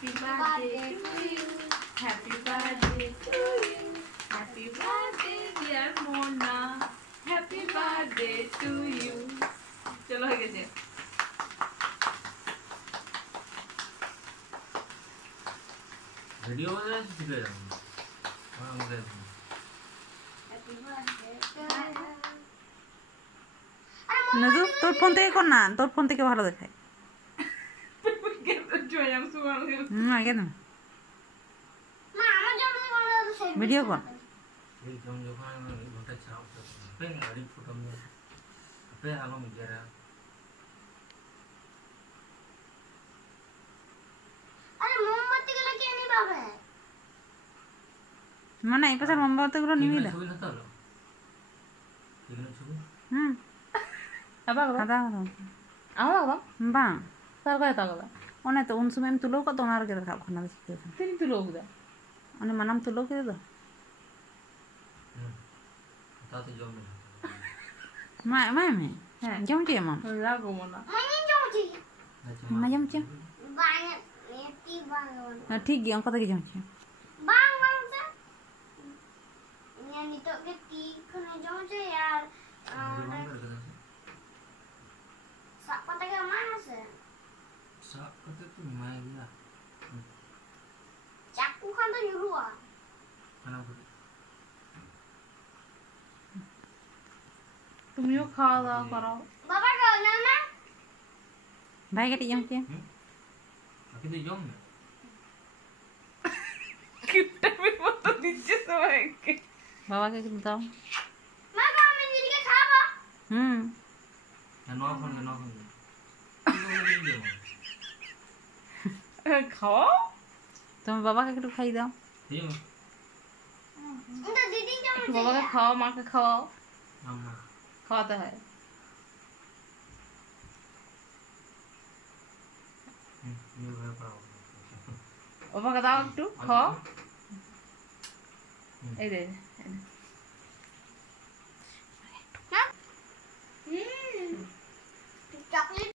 Happy birthday to you. Happy birthday to you. Happy birthday dear Mona. Happy birthday to you. चलो हो गया video वाला सीख रहे हैं हां मुझे हैप्पी बर्थडे नजू तोर फोन থেকে কর না তোর ফোন থেকে ভালো দেখায় জয়াম সুমাল আগে না মা আমার জন্য বলো সেই ভিডিও কর ये जब যখন ঘন্টা চাও তো পেন গাড়ি ফটো মে पे आलो मिजरा আরে মোমবাতি গুলো কে নি বাবা মানে এই পাশে মোমবাতি গুলো নিবি দা ছবি না তালো এগুলো ছবি apa apa ada apa apa bang sar kaya tahu lah one to un sumem tulo ko to onar ke rakha khana dikhe tini tu logo dah one manam tulo ke do তাতে জম ma me হ্যাঁ jom che mam lagu mana মানি যাওছি ma jom che বাং নেতি বাং ঠিক গিয়ে অঙ্ক থেকে jom che বাং বাং সা নিয়া নিতো কে তি খনে যাওছে यार সাপ পাতা কে মান আছে সাপ কত তো মাই দিয়া চাকু খান তো নিরুয়া খানা করে তুমিও খাওয়া দাওয়া করো বাবা গো না না bhai ke jom che আগে তো জম না কিপটা মে মত দিচ্ছে সবাইকে baba ke দাও মা গো আমি নিজে খাবো না ফোন না ফোন খাও তুমি বাবাকে একটু খাই দাও ঠিক আছে এটা দিদি যাও একটু বাবাকে খাওয়াও মাকে খাওয়াও আম্মা খাওয়াতে হয় ये घर पर आओ বাবাকে দাও একটু খাও এই দে চকলেট